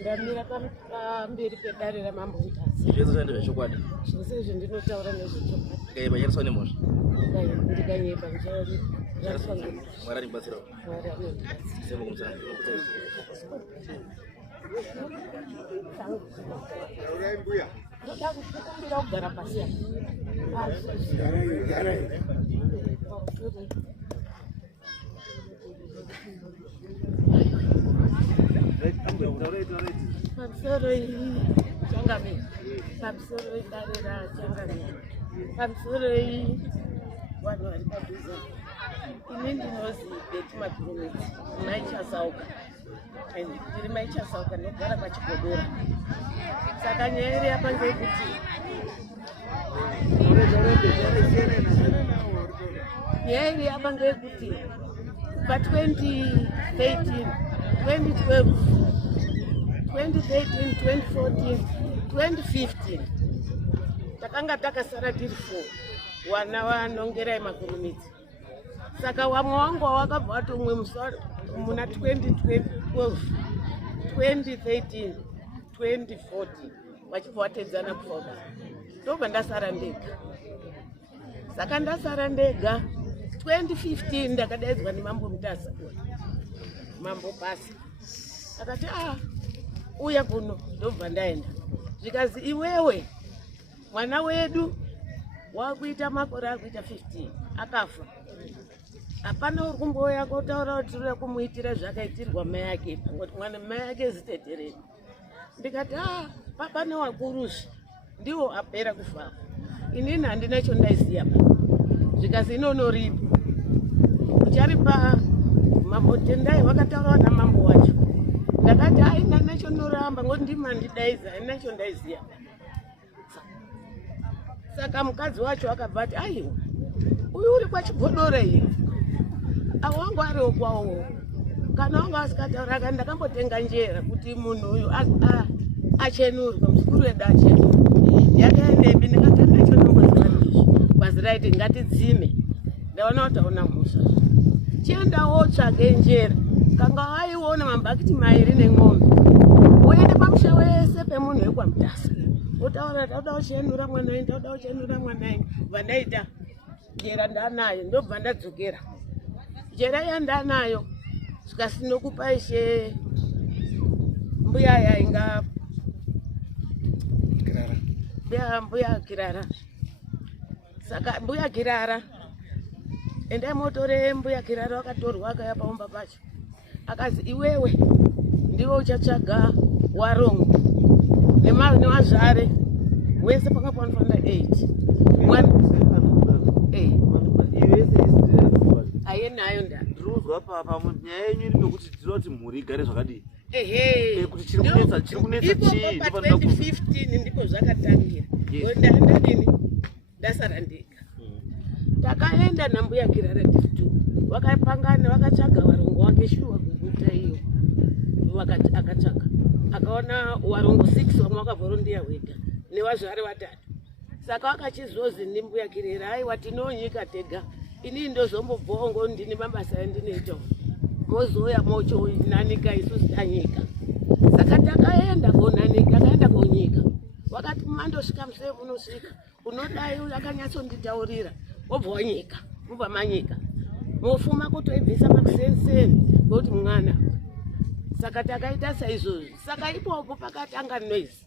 ndamira pamberi pedare ramambo Mutasa. Zvese zvandi zvechokwadi. Zvese izvi ndinotaura nezvechokwadi. Kaiba yariswa nemhosva. Ndikanyepa ndichariswa nemhosva. Mwari andibatsira. Mwari anondibatsira. Sema kumsana. Ndoda kukumbira kugara pasi apa. Pamusoro changamira. Pamusoro dare rachangamira. Pamusoro vanhu vari padhuze. Ini ndinozi Betty Makurumidzi, maichasauka. Ndiri maichasauka ndinogara pachigodoro. Saka nyaya yapa ngekuti nyaya yapa ngekuti pa 2013, 2012, 2013, 2014, 2015 takanga takasara tiri 4 wana vanongerai Makurumidzi. Saka wamwe wangu wakabva watomwe musoro muna 2012, 2013, 2014 vachibva vatedzana kufoka. Ndobva ndasara ndega. Saka ndasara ndega 2015 ndakadaidzwa nemambo Mutasa, mambo Pasi akati uya kuno. Ndobva ndaenda. Zvikazi iwewe mwana wedu wakuita makore akuita 15 akafa. Hapana uri kumboya kotaura kuti uri kumuitira zvakaitirwa mai yake, ngoti mwana mai yake zitetereni. Ndikati papane wakuruzvi ndiwo apera kufa. Inini handina chondaiziya. Zvikazi inonoripo. Ucharipa mambo Tendai wakataura namambo wacho. Ndakati haina nachonoramba ngoti ndimi handidaiza, haina chondaiziya. Saka mukadzi wacho akabva ati aiwa uyu uri kwachigodoro here. Awangu ariwo kwawo. Kana wanga asikataura kana ndakambotenga njera kuti munhu uyu achenurwe, musikuru wedu achenurwe. Yakaendepi ndikati nacho nomboziva ndizvo. Bazi raiti ngatidzime. Ndaona kuti hauna mhosva. Chienda wotsvage njera. Kanga waiona mabhakiti 2 nemwombe. Uende pamusha wese pemunhu wekwaMutasa. Utaura ndauda kuchenura mwanai, ndauda kuchenura mwanai. Vandaita njera ndanayo, ndobva ndadzokera. Njera yandanayo zvikasinokupa ishe mbuya yainga mbuya Kirara. Saka mbuya Kirara endai motore mbuya Kirara wakatorwa akaya paumba pacho. Akazi iwewe ndiwe uchatsvaga Warongo nemazvare wese panga panofanira 8 ayenayo ndinozwa papa nyaya yenyu iri nokuti tinoda kuti mhuri igare zvakadii. Kuti chiri kunetsa chii? Pa 2015 ndipo zvakatangira. Ndadini ndasara ndega. Takaenda nambuya Kirara titu vakapangana vakatsvaga Warongo wake shuwa kuguta iyo. Vakati akatsvaga akaona Warongo 6 vamwe vakavhorondiya wega nevazvare 3. Saka vakachizozi ndimbuya Kirara aiwa tinonyika tega. Ini ndozombobvongo ndine mabasa andinoita. Mozoya mocho nanika isusu tanyika. Saka takaenda konanika, akaenda konyika. Wakati mandosvika museve unosvika. Unodai akanyatsonditaurira. Wobva wanyika, mubva manyika. Mofuma kutoibvisa makusenseni ngoti mwana. Saka takaita saizvozvo. Saka ipopo pakatanga noise.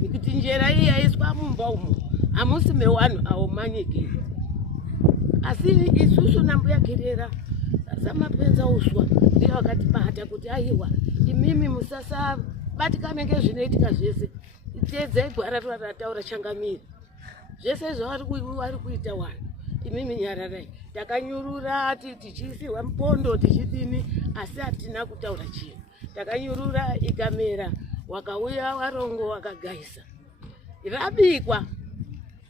Nekuti njera iyi yaiswa mumba umo. Hamusi mewanhu avo manyikira. Asi isusu nambuya Kirera samapenza uswa ndiye wakatibata kuti aiwa imimi musasabatikane ngezvinoitika zvese. Teedzai gwara rataura Changamire. Zvese zvavari kuita wanhu. Imimi nyararai. Takanyurura tichiisirwa mupondo tichidini asi hatina kutaura chinhu. Takanyurura ikamera wakauya Warongo wakagaisa. Rabikwa.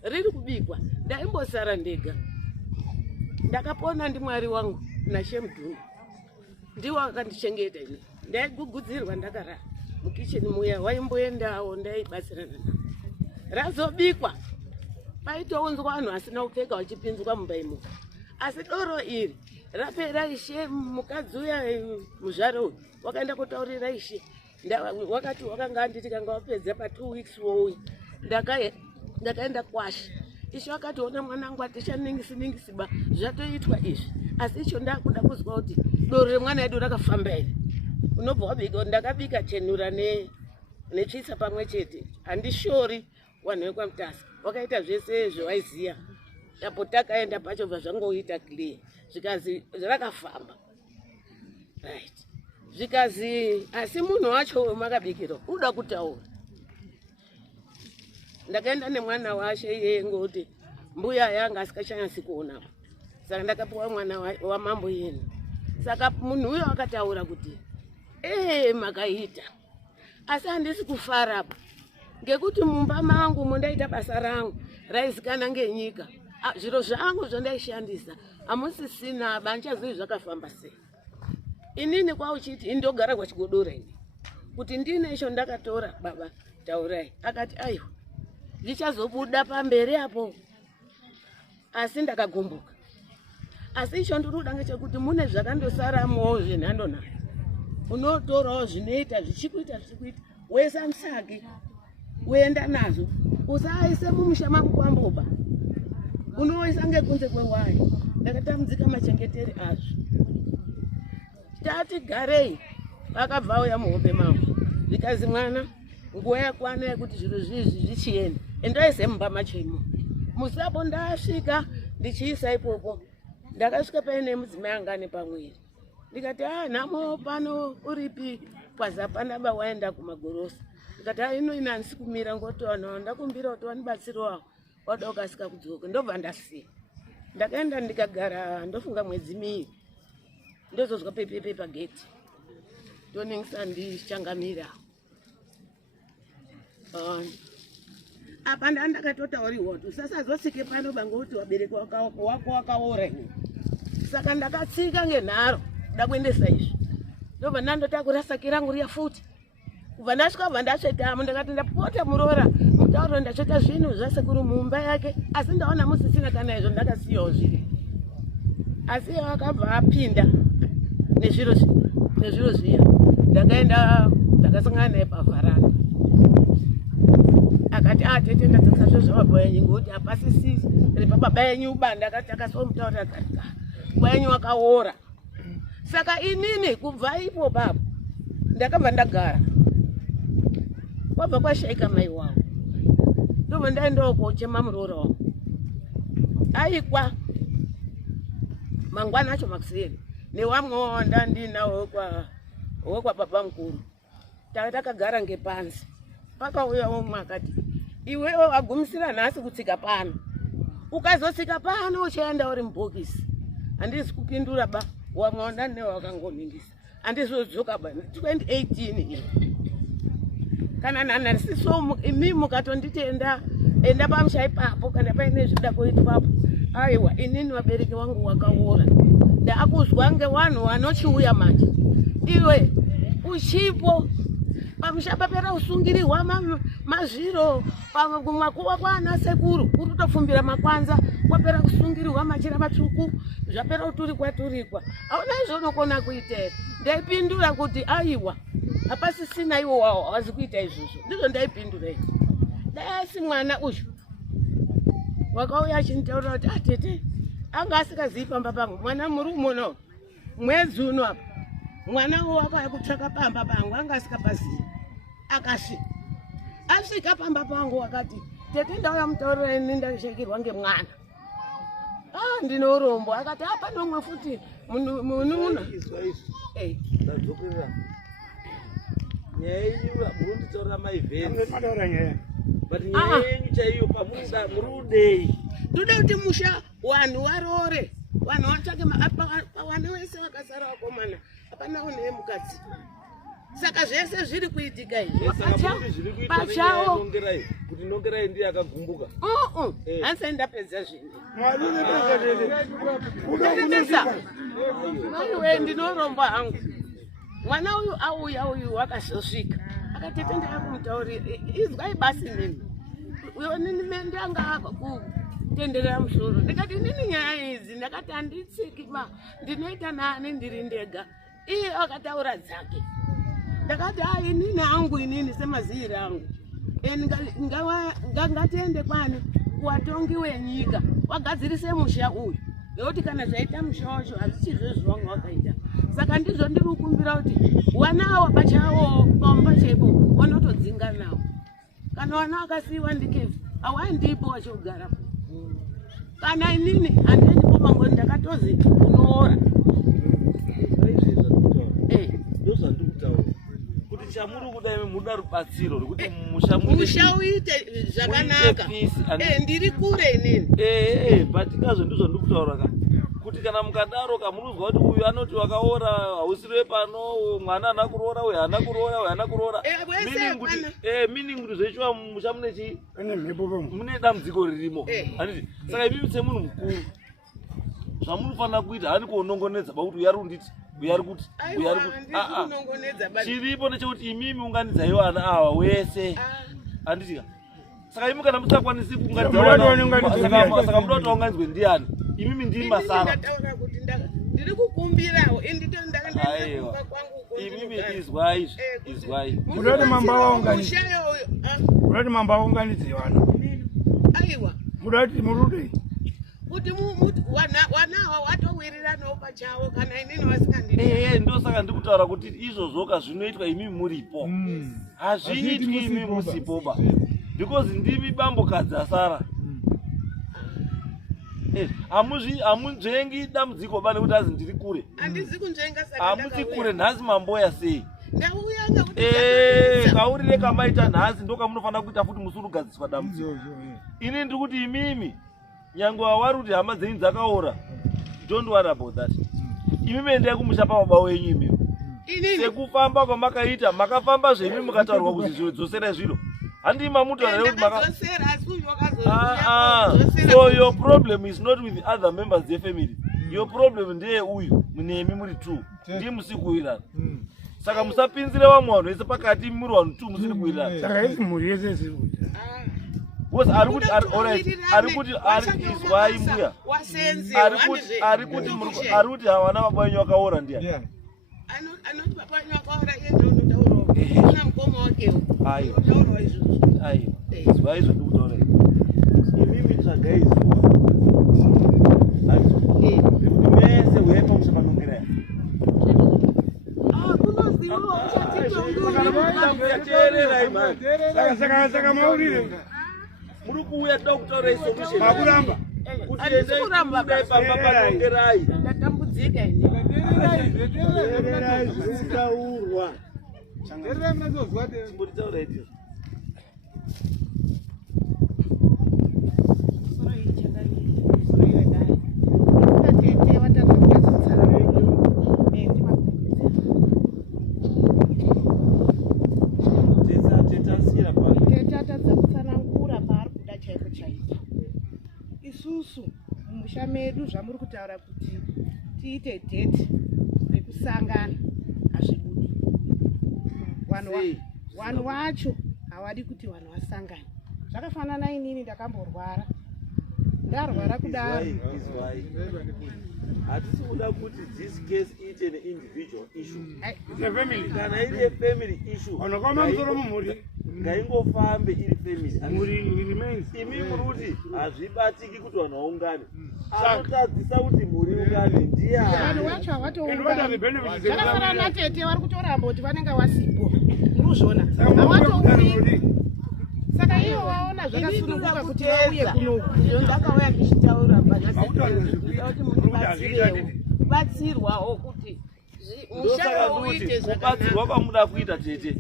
Riri kubikwa. Ndaimbosara ndega. Ndakapona ndiMwari wangu naShemdhungu. Ndiwo akandichengeta ini. Ndaigugudzirwa ndakarara mukicheni muya waimboendawo ndaibatsirana nawo. Razobikwa paitounzwa vanhu asina kupfeka vachipinzwa mumba imomo. Asi doro iri rapera ishe mukadzi uya muzvaro uyu wakaenda kutaurira ishe wakati wakanga anditi kanga wapedza pa 2 weeks wowe ndakaenda kwashi ishe wakati ona mwanangu atichaningisi ba zvatoitwa izvi asi icho ndakuda kuzwa kuti doro remwana edu rakafamba ere unobva wabika ndakabika chenura netsvitsa pamwe chete handishori wanhu wekwamutasa wakaita zvese zvewaiziya apo takaenda pacho bva zvangoita clear zvikazi rakafamba right zvikazi asi munhu wacho makabikirwa uda kutaura ndakaenda nemwana washe iye ngoti mbuya yanga asikachanyasi kuona saka ndakapiwa mwana wamambo yenu saka munhu uyo akataura kuti makaita asi handisi kufarapo ngekuti mumba mangu mundaita basa rangu raizikana ngenyika zviro zvangu zvandaishandisa hamusisina banchazii zvakafamba sei inini kwauchiti indogara kwachigodora ini kuti ndine isho ndakatora baba taurai akati aiwa zvichazobuda pamberi apo asi ndakagumbuka asi icho ndinoda ngechekuti mune zvakandosaramowo zvenhando nayo unotorawo zvinoita zvichikuita wesa musaki uenda nazvo usaise mumusha mangu kwamboba unoisa ngekunze kwewaya ndakatambudzika machengeteri azvo tati garei akabva uya muhope mangu zvikazi mwana nguva yakwana yekuti zviro zvizvi zvichienda endaise mumba machemo musapo ndasvika ndichiisa ipopo ndakasvika paine mudzimai angane pamwiri ndikati nhamo pano uripi kwaza panaba waenda kumagorosa ndikati ino ina handisi kumira ngotowana ndakumbira kuti wanibatsirawo wada ukasika kudzoka ndobva ndasiya ndakaenda ndikagara ndofunga mwedzi miiri ndozozwa pepepe pageti toningisa ndichangamira apa ndandakatotauriwa kuti usasazosike pano bangoti wabereki wako wakaora ini saka ndakatsika ngenharo ndakuendesa izvi ndobva ndandotakura saki rangu riya futi kubva ndasvika bva ndasvetamo ndakati ndapota murora mutauro ndasveta zvinhu zvasekuru mumba yake asi ndaona musisina kana izvo ndakasiyawo zviri asi akabva apinda nezviro zviya ndakaenda ndakasangana naye pavharanda akati tete ndadzakisa zvo zvababa yenyu ngokuti hapasisisi ripa baba yenyu ubanda akati akasomutaurira akati baba yenyu wakaora saka inini kubva ipo baba ndakabva ndagara kwabva kwashaika mai wavo ndobva ndaendawo kochema muroora wangu aikwa mangwana acho makuseni newamwewo ndandinawo wekwa baba mukuru takagara ngepanzi pakauyawo mumwe akati iwewo wagumisira nhasi kutsika pano ukazotsika pano uchaenda uri mubhokisi handisi kupindura ba wamwewo ndandinewo wakangoningisa handizodzoka ba 2018 kana nanharisiso imi mukatonditi enda pamusha ipapo kana paine zvida kuitwapo aiwa inini vabereki wangu wakaora ndaakuzwa ngevanhu vanochiuya manje iwe uchipo pamusha papera usungirirwa mazviro kumwakuwa kwaana sekuru uri kutopfumbira makwanza kwapera kusungirirwa machira matsvuku zvapera kuturikwa hauna izvonokona kuita here ndaipindura kuti aiwa hapasisina iwo wawo hawazi kuita izvozvo ndizvo ndaipindura izvi dayasi mwana uyu wakauya achinitaurira kuti tete anga asikazivi pamba pangu mwana muri umono mwedzi uno apa mwana uwo akauya kutsvaka pamba pangu anga asikapazivi akasvika asvika pamba pangu akati tete ndauya mutaurira ini ndashekirwa ngemwana ndinorombo akati apa nomwe futi mununa nyaya yenyu murunditaurira maivheni but nyaya yenyu chaiyo pamurudei ndoda kuti musha wanhu varore vanhu vatsvake wana wese vakasara vakomana hapana une mukadzi saka zvese zviri kuitika izvi pachawo kuti nongerai ndiye akagumbuka handisai ndapedza zvinhu aiwe ndinoromba hangu mwana uyu auya uyu wakazosvika akatete ndaakumutaurira izwai basi nini uyo nini ndanga kuntenderera musoro. Ndikati nini nyaya idzi ndakati handitsiki ba ndinoita nani ndiri ndega. Iye akataura dzake. Ndakati hai inini hangu inini semaziviro angu. Ngatiende kwani kuvatongi wenyika wagadzirise musha uyu. Ngekuti kana zvaita musha wacho hazvichizvo wanga wakaita. Saka ndizvo ndiri kukumbira kuti wanawo pachavo pamba chepo wanotodzinga nawo. Kana wana akasiiwa ndikefu hawandipo wachogara. Kana inini handiendi pamangoni ndakatozi unoora. Kuti chamuri kudai muda rubatsiro rekuti musha uite zvakanaka. Ndiri kure inini. But ikazvo ndizvo ndiri kutaura ka. Kuti kana mukadaro kamunozwa kuti uyu anoti wakaora hausiri pano mwana haana kuroora uyu haana kuroora uyu haana kuroora. Meaning kuti zvechiwa musha mune chii? Mune dambudziko ririmo. Handiti. Saka imimi semunhu mukuru zvamunofanira kuita hani kuonongonedza pakuti uyu ari kunditi uyu ari kuti uyu ari kuti chiripo ndechekuti imimi unganidzai vana ava wese. Handiti. Saka imi kana musingakwanisi kuunganidzwa saka muda kuti aunganidzwe ndiani? Imimi ndiri masara. Ndiri kukumbirawo aiwa imimi izwai izwai. Mudati mamba vaunganidze vana. Aiwa. Mudati murudi. Kuti wanawa watowiriranawo pachavo kana inini vasikandiri. Ndosaka ndiri kutaura kuti izvozvoka zvinoitwa imimi muripo. Hazviitwi imimi musipoba. Because ndimi bambokadzi asara. Hamunzvengi dambudziko bane kuti azi ndiri kure. Handizi kunzvenga saka hamusi kure nhasi mamboya sei? Ndauyanga kuti kaurire kamaita nhasi ndokamunofanira kuita futi musuri kugadziswa dambudziko. Ini ndiri kuti imimi nyangwe wavari kuti hama dzenyu dzakaora. Don't worry about that. Imimi endai kumusha pababa wenyu imimi. Sekufamba kwamakaita makafamba zvemi mukataurwa kuti zvidzosera zviro. Handi mamutaura kuti so your problem is not with the other members of the family. Your problem ndeye uyu munemi muri two. Ndi musikuwirana. Saka musapinzire vamwe vanhu vese pakati muri vanhu two musiri kuwirana. Saka isi muri yese ziri kuti. Because ari kuti izwai mbuya. Ari kuti havana baba venyu vakaora ndiya. Anoti baba venyu vakaora iye ndonotaurawo. Una mukoma wakewo. Unotaurawo izvozvo. Aiwa. Izwai izvo ndikutaura. Imimi tsvagai izvo. Mese uye pamushapanongera. Kunozivawo Saka maurire. Muri kuuya toda kutaura isolution. Makuramba. Kuti endai pamba panongerai. ndatambudzika ini. Zvingaurwa. Changerera mnazozwa kuti muritaura iti. Isusu mumusha medu zvamuri kutaura kuti tiite date rekusangana hazvibudi. Vanhu vacho havadi kuti vanhu vasangane. Zvakafanana inini ndakamborwara. Ndarwara kudaro. Hatisi kuda kuti this case iite an individual issue. It's a family. Kana iri a family issue. Onokoma msoro mumuri. Ngaingofambe iri family. Muri remains. Imi muruti hazvibatiki kuti vanhu vaungane. Anotadzisa kuti muri ungane ndiani. Vanhu vacho havatoungana. Zvakafanana natete vari kutoramba kuti vanenge vasipo. Muruzvona. Havatouyi. Saka ivo vaona zvakasununguka kuti vauye kunoku. Ndakauya ndichitaura kuti munhu batsirwawo kuti mushaka uite kubatsirwa kwamuda kuita tete.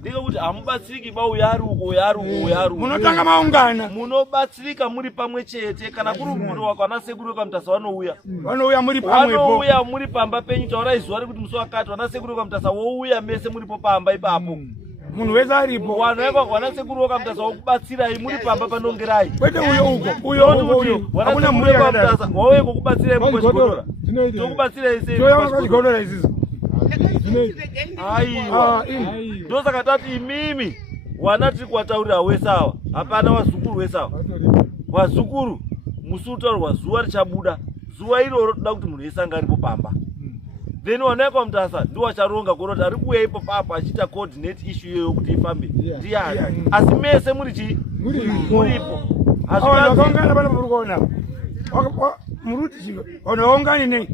Ndiko kuti hamubatsiriki bauyari uko uyari uko uyari uko. Munotanga maungana. Munobatsirika muri pamwe chete kana kuri munhu wakwana sekuru kwamutasa vanouya. Vanouya muri pamwepo. Vanouya muri pamba penyu taurai zuva rekuti musi wakati wana sekuru kwamutasa wouya mese muri pamba ipapo. Munhu wese aripo. Wana sekuru wakamutasa wokubatsirai muri pamba panongerai. Kwete uyo. Hakuna muri kwamutasa wauye kukubatsirai mumwe chigodora. Tokubatsirai sei? Chigodora isizo. Aiwa. Ndosaka tati imimi wana tiri kuwataurira wesawa. Hapana wazukuru wesawa. Wazukuru musi utaurwa zuva richabuda, zuva iroro toda kuti munhu wese anga aripo pamba. Then wanaekwa mutasa ndiwo acharonga kuroti ari kuuya ipo papo achiita coordinate issue iyoyo kuti ifambe ndiani. Asi mese muri chii? Muripo. Vakaungana pano muri kuona muruti chiko unoungani nei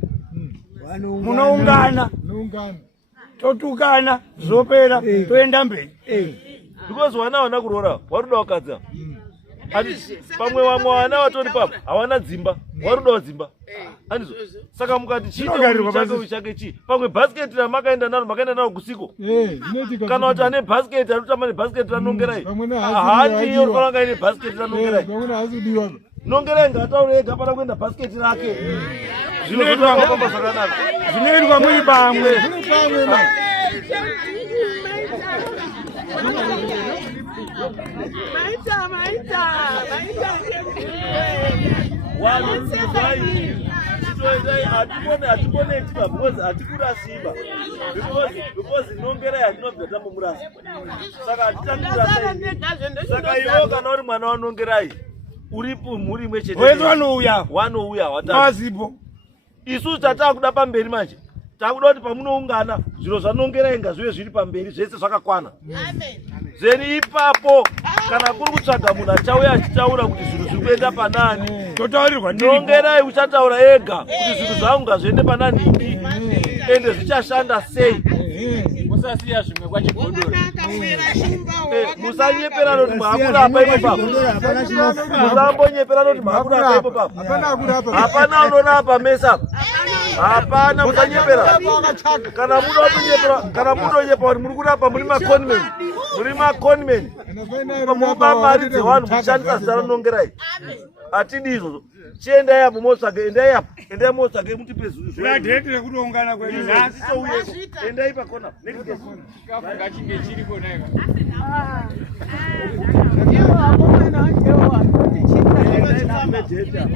munoungana totukana zvopera toenda mberi because vana havana kuroora varuda wakadza pamwe vamwe vana vatori papo havana dzimba varudawo dzimba andizvo. Saka mukati chiitechake chii pamwe bhasiketi ramakaenda naro makaenda naro kusiko kana kuti ane bhasiketi anotamba nebhasiketi ranongerai hati iyo rifananga ine bhasiketi ranongerai nongerai ngataure ega pana kuenda bhasiketi rake zvino zvotoangapamba zvakanaka zvinoitwa muri pamwe hatiponeti because hatikuda simba because nongerai hatinobva tambomurasa saka hatitangurasai. Saka ivo kana uri mwana wanongerai uripo muri imwe chete wese wanouya watazipo. Isusu tatakuda pamberi manje takuda kuti pamunoungana zviro zvanongerai ngazvive zviri pamberi zvese zvakakwana. Zeni ipapo kana kuri kutsvaga munhu achauya achitaura kuti zvinhu zviri kuenda panani nongerai uchataura ega kuti zvinhu zvangu ngazviende panani ende zvichashanda sei. Musasiya zvimwe kwachigodora. Musanyepera noti makurapa ipo papo. Musambonyepera noti makurapa ipo papo. Hapana unorapa mesa. Hapana musanyepera. Kana muda kunyepera, kana mudonyepa kuti muri kurapa muri maconmen. Muri maconmen. Muba mari dzevanhu mushandisa zita ranongerai. Atidi izvozvo. Chiendai apo motsvage, endai apo, endai motsvage mutipe zvinhu. radheti rekutoungana kwedu nhasi touyeko. Endai pakona. Ngachinge chiri kona ika. Iwo akomana wacho Endai pamedheta.